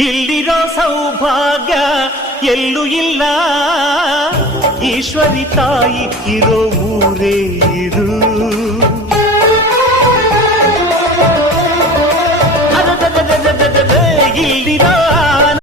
ಇಲ್ಲಿರೋ ಸೌಭಾಗ್ಯ ಎಲ್ಲೂ ಇಲ್ಲ ಈಶ್ವರಿ ತಾಯಿ ಇರೋ ಊರೇ ಇದು